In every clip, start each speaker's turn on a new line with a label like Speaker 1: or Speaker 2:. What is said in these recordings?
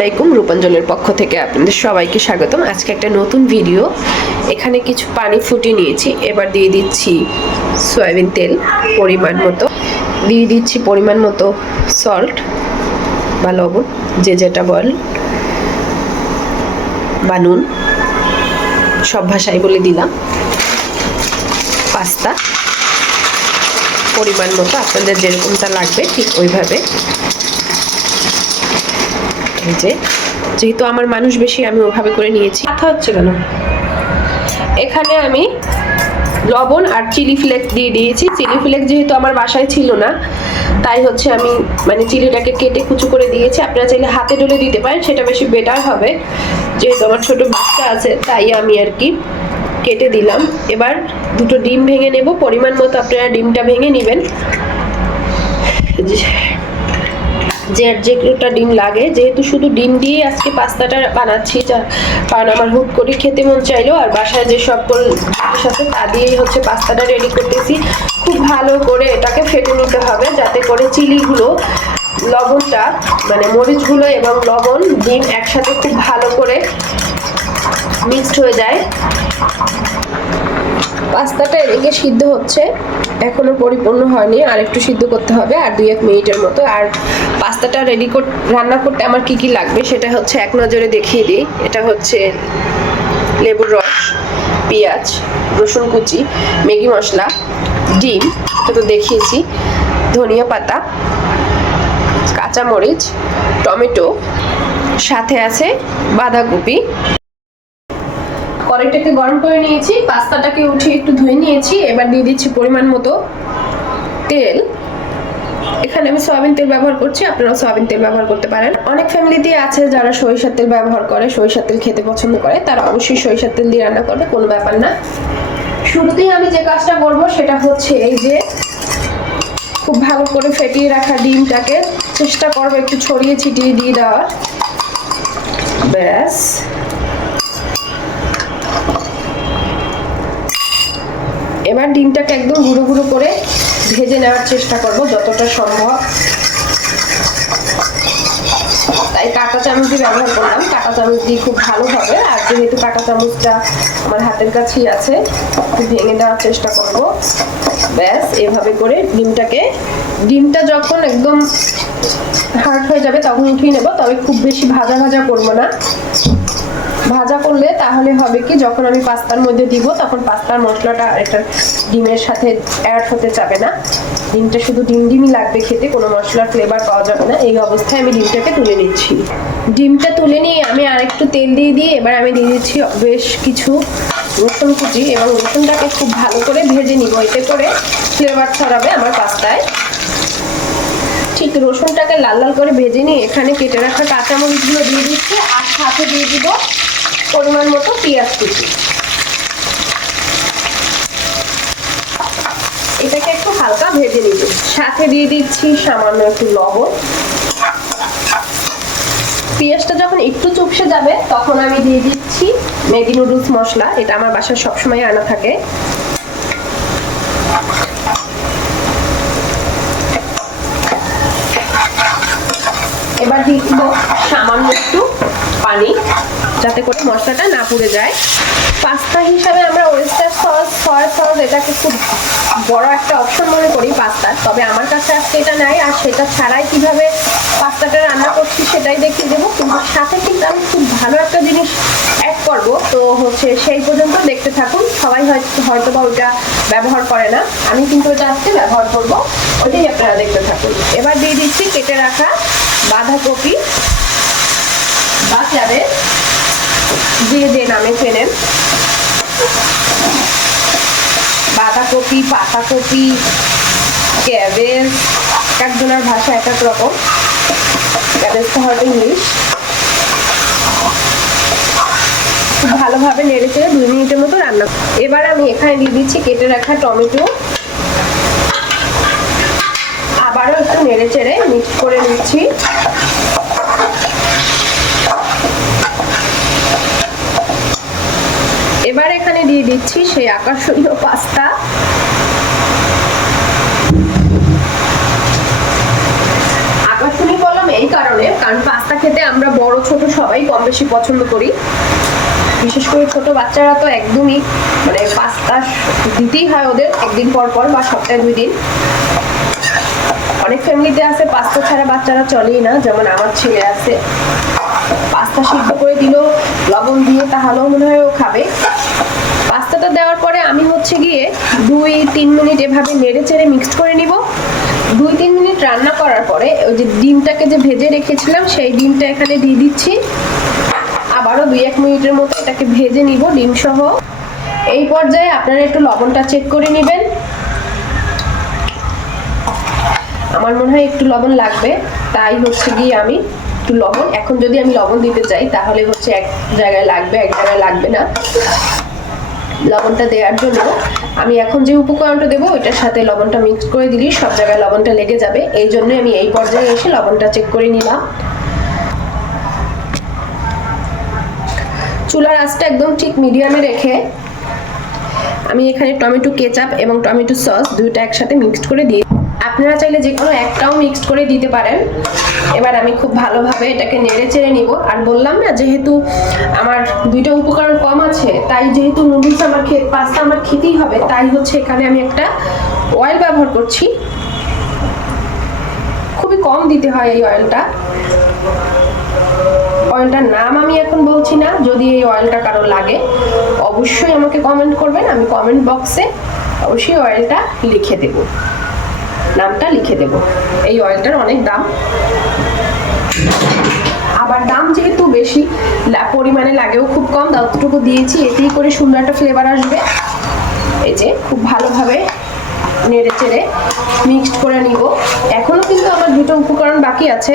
Speaker 1: আলাইকুম, রূপাঞ্জলের পক্ষ থেকে আপনাদের সবাইকে স্বাগতম। আজকে একটা নতুন ভিডিও। এখানে কিছু পানি ফুটিয়ে নিয়েছি। এবার দিয়ে দিচ্ছি সয়াবিন তেল, পরিমাণ মতো। দিয়ে দিচ্ছি পরিমাণ মতো সল্ট বা লবণ, যে যেটা বল, বা নুন, সব ভাষায় বলে দিলাম। পাস্তা, পরিমাণ মতো আপনাদের যেরকমটা লাগবে ঠিক ওইভাবে। যে, যেহেতু আমার মানুষ বেশি, আমি ওভাবে করে নিয়েছি। কথা হচ্ছে কেন? এখানে আমি লবণ আর চিলি ফ্লেক্স দিয়ে দিয়েছি। চিলি ফ্লেক্স যেহেতু আমার বাসায় ছিল না, তাই হচ্ছে আমি মানে চিলিটাকে কেটে কুচু করে দিয়েছি। আপনারা চাইলে হাতে ডলে দিতে পারেন, সেটা বেশি বেটার হবে। যেহেতু আমার ছোট বাচ্চা আছে, তাই আমি আর কি কেটে দিলাম। এবার দুটো ডিম ভেঙে নেব। পরিমাণ মতো আপনারা ডিমটা ভেঙে নেবেন। যে যেটা ডিম লাগে, যেহেতু শুধু ডিম দিয়ে আজকে পাস্তাটা বানাচ্ছি কারণ আমার হুট করে খেতে মন চাইলো, আর বাসায় যে সকল আছে, তা দিয়েই হচ্ছে পাস্তাটা রেডি করতেছি। খুব ভালো করে এটাকে ফেটে নিতে হবে, যাতে করে চিলিগুলো, লবণটা মানে মরিচগুলো এবং লবণ, ডিম একসাথে খুব ভালো করে মিক্সড হয়ে যায়। পাস্তাটা এদিকে সিদ্ধ হচ্ছে। এখনও পরিপূর্ণ হয়নি, আর একটু সিদ্ধ করতে হবে, আর দুই এক মিনিটের মতো। আর পাস্তাটা রেডি কর, রান্না করতে আমার কি কি লাগবে সেটা হচ্ছে এক নজরে দেখিয়ে দিই। এটা হচ্ছে লেবুর রস, পেঁয়াজ, রসুন কুচি, ম্যাগি মশলা, ডিম, এটা তো দেখিয়েছি, ধনিয়া পাতা, কাঁচামরিচ, টমেটো, সাথে আছে বাঁধাকপি। কড়াইটাকে গরম করে নিয়েছি, পাস্তাটাকে উঠিয়ে একটু ধুয়ে নিয়েছি, এবার দিয়ে দিচ্ছি পরিমাণ মতো তেল। এখানে আমি সয়াবিন তেল ব্যবহার করছি আপনারা সয়াবিন তেল ব্যবহার করতে পারেন। অনেক ফ্যামিলিতে আছে যারা সরিষার তেল ব্যবহার করে, সরিষার তেল খেতে পছন্দ করে, তারা অবশ্যই সরিষার তেল দিয়ে রান্না করবে, কোনো ব্যাপার না। শুরুতেই আমি যে কাজটা করব, সেটা হচ্ছে এই যে খুব ভালো করে ফেটিয়ে রাখা ডিমটাকে, চেষ্টা করব একটু ছড়িয়ে ছিটিয়ে দিয়ে দেওয়ার। ব্যাস। এবার ডিমটাকে একদম গুঁড়ো গুঁড়ো করে ভেজে নেওয়ার চেষ্টা করব যতটা সম্ভব। তাই কাঁটা চামচ দিয়ে ব্যবহার করলাম। কাঁটা চামচ দিয়ে খুব ভালো হবে। আর যেহেতু কাঁটা চামচটা আমার হাতের কাছেই আছে ভেঙে দেওয়ার চেষ্টা করব। ব্যাস, এভাবে করে ডিমটাকে, ডিমটা যখন একদম হার্ড হয়ে যাবে তখন উঠিয়ে নেব, তবে খুব বেশি ভাজা ভাজা করব না। ভাজা করলে তাহলে হবে কি, যখন আমি পাস্তার মধ্যে দিব, তখন পাস্তার মশলাটা একটা ডিমের সাথে অ্যাড হতে যাবে না। ডিমটা শুধু ডিম ডিমই লাগবে খেতে, কোনো মশলার ফ্লেভার পাওয়া যাবে না। এই অবস্থায় আমি ডিমটাকে তুলে নিচ্ছি। ডিমটা তুলে নিয়ে আমি আরেকটু তেল দিয়ে দিয়ে এবার আমি দিয়ে দিচ্ছি বেশ কিছু রসুন কুচি এবং রসুনটাকে খুব ভালো করে ভেজে নিব। এতে করে ফ্লেভার ছড়াবে আমার পাস্তায়। ঠিক রসুনটাকে লাল লাল করে ভেজে নিয়ে এখানে কেটে রাখা কাঁচামরিচগুলো দিয়ে দিচ্ছি আর সাথে দিয়ে দিব পরিমাণ মতো পেঁয়াজ কুচি। এটাকে একটু হালকা ভেজে নিব। সাথে দিয়ে দিচ্ছি সামান্য একটু লবণ। পেঁয়াজটা যখন একটু চুপসে যাবে, তখন আমি দিয়ে দিচ্ছি ম্যাগি নুডলস মশলা। এটা আমার বাসায় সবসময় আনা থাকে। এবার দিব সামান্য একটু পানি, যাতে করে মশলাটা না পুড়ে যায়। পাস্তা হিসাবে আমরা ওয়েস্টার সস সয়া সস এটাকে খুব বড় একটা অপশন মনে করি পাস্তার তবে আমার কাছে আজকে এটা নাই, আর সেটা ছাড়াই কীভাবে পাস্তাটা রান্না করছি সেটাই দেখিয়ে দেবো। কিন্তু সাথে কিন্তু আমি খুব ভালো একটা জিনিস অ্যাড করব। তো হচ্ছে সেই পর্যন্ত দেখতে থাকুন। সবাই হয়তো বা ওইটা ব্যবহার করে না। আমি কিন্তু ওটা আজকে ব্যবহার করব। ওইটাই আপনারা দেখতে থাকুন। এবার দিয়ে দিচ্ছি কেটে রাখা বাঁধাকপি বা ক্যাবেজ যে যে নামে চেনেন বাঁধাকপি, পাতাকপি, ক্যাবেজ একজনের ভাষা, এক এক রকম। ক্যাবেজটা হয়তো ইংলিশ। খুব ভালোভাবে নেড়ে চেড়ে দুই মিনিটের মতো রান্না এবার আমি এখানে দিয়ে দিচ্ছি কেটে রাখা টমেটো। আবারও একটু নেড়ে চেড়ে মিক্স করে নিচ্ছি এবার এখানে দিয়ে দিচ্ছি, সেই আকর্ষণীয় পাস্তা আকর্ষণীয় বললাম এই কারণে, কারণ পাস্তা খেতে আমরা বড়, ছোট সবাই কম বেশি পছন্দ করি। বিশেষ করে ছোট বাচ্চারা তো একদমই মানে পাস্তা দিতেই হয় ওদের, একদিন পর পর বা সপ্তাহে দুই দিন। অনেক ফ্যামিলিতে আছে পাস্তা ছাড়া বাচ্চারা চলেই না, যেমন আমার ছেলে আছে। পাস্তা সিদ্ধ করে দিল, লবণ দিয়ে তাহলেও মনে হয় ও খাবে। পাস্তাটা দেওয়ার পরে আমি হচ্ছে গিয়ে দুই, তিন মিনিট এভাবে নেড়ে চেড়ে মিক্সড করে নিব। দুই, তিন মিনিট রান্না করার পরে ওই যে ডিমটাকে যে ভেজে রেখেছিলাম, সেই ডিমটা এখানে দিয়ে দিচ্ছি। আবারও দুই, এক মিনিটের মতো এটাকে ভেজে নিব ডিম সহ এই পর্যায়ে আপনারা একটু লবণটা চেক করে নেবেন। আমার মনে হয় একটু লবণ লাগবে, তাই হচ্ছে গিয়ে আমি একটু লবণ। এখন যদি আমি লবণ দিতে চাই, তাহলে হচ্ছে এক জায়গায় লাগবে, এক জায়গায় লাগবে না। লবণটা দেওয়ার জন্য আমি এখন যে উপকরণটা দেবো ওইটার সাথে লবণটা মিক্স করে দিলি, সব জায়গায় লবণটা লেগে যাবে। এই জন্যই আমি এই পর্যায়ে এসে লবণটা চেক করে নিলাম। চুলার আঁচটা একদম ঠিক মিডিয়ামে রেখে আমি এখানে টমেটো কেচাপ এবং টমেটো সস দুইটা একসাথে মিক্সড করে দিই আপনারা চাইলে যে কোনো একটাও মিক্সড করে দিতে পারেন। এবার আমি খুব ভালোভাবে এটাকে নেড়ে চেড়ে নিব। আর বললাম না, যেহেতু আমার দুইটা উপকরণ কম আছে, তাই যেহেতু নুডলস আমার খেয়ে পাস্তা আমার খেতেই হবে, তাই হচ্ছে এখানে আমি একটা অয়েল ব্যবহার করছি। খুবই কম দিতে হয় এই অয়েলটা অয়েলটার নাম আমি এখন বলছি না, যদি এই অয়েলটা কারও লাগে, অবশ্যই আমাকে কমেন্ট করবেন। আমি কমেন্ট বক্সে অবশ্যই অয়েলটা লিখে দেব। নামটা লিখে দেব। এই অয়েলটার অনেক দাম। আবার দাম যেহেতু বেশি পরিমাণে লাগেও খুব কম ততটুকু দিয়েছি। এতেই করে সুন্দর একটা ফ্লেভার আসবে। এই যে, খুব ভালোভাবে নেড়ে চেড়ে মিক্সড করে নিব। এখনও কিন্তু আমার দুটো উপকরণ বাকি আছে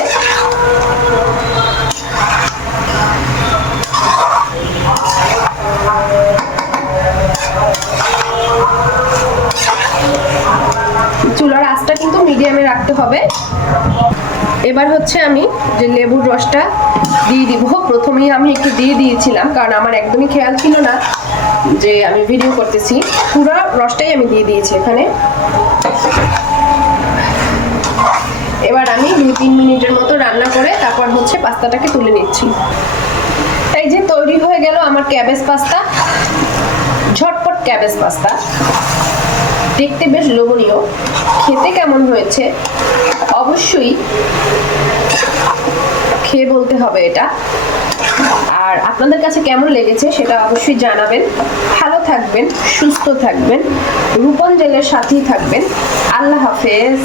Speaker 1: চুলার আঁচটা কিন্তু মিডিয়ামে রাখতে হবে এবার হচ্ছে আমি যে লেবুর রসটা দিয়ে দিব। প্রথমেই আমি একটু দিয়ে দিয়েছিলাম, কারণ আমার একদমই খেয়াল ছিল না যে আমি ভিডিও করতেছি। পুরো রসটাই আমি দিয়ে দিয়েছি এখানে। এবার আমি দুই তিন মিনিটের মতো রান্না করে তারপর হচ্ছে পাস্তাটাকে তুলে নিচ্ছি। এই যে তৈরি হয়ে গেল আমার ক্যাবেজ পাস্তা, ঝটপট ক্যাবেজ পাস্তা। দেখতে বেশ লোভনীয়। খেতে কেমন হয়েছে? অবশ্যই খেয়ে বলতে হবে এটা। আর আপনাদের কাছে কেমন লেগেছে সেটা অবশ্যই জানাবেন। ভালো থাকবেন, সুস্থ থাকবেন, রূপন জেলের সাথেই থাকবেন। আল্লাহ হাফেজ।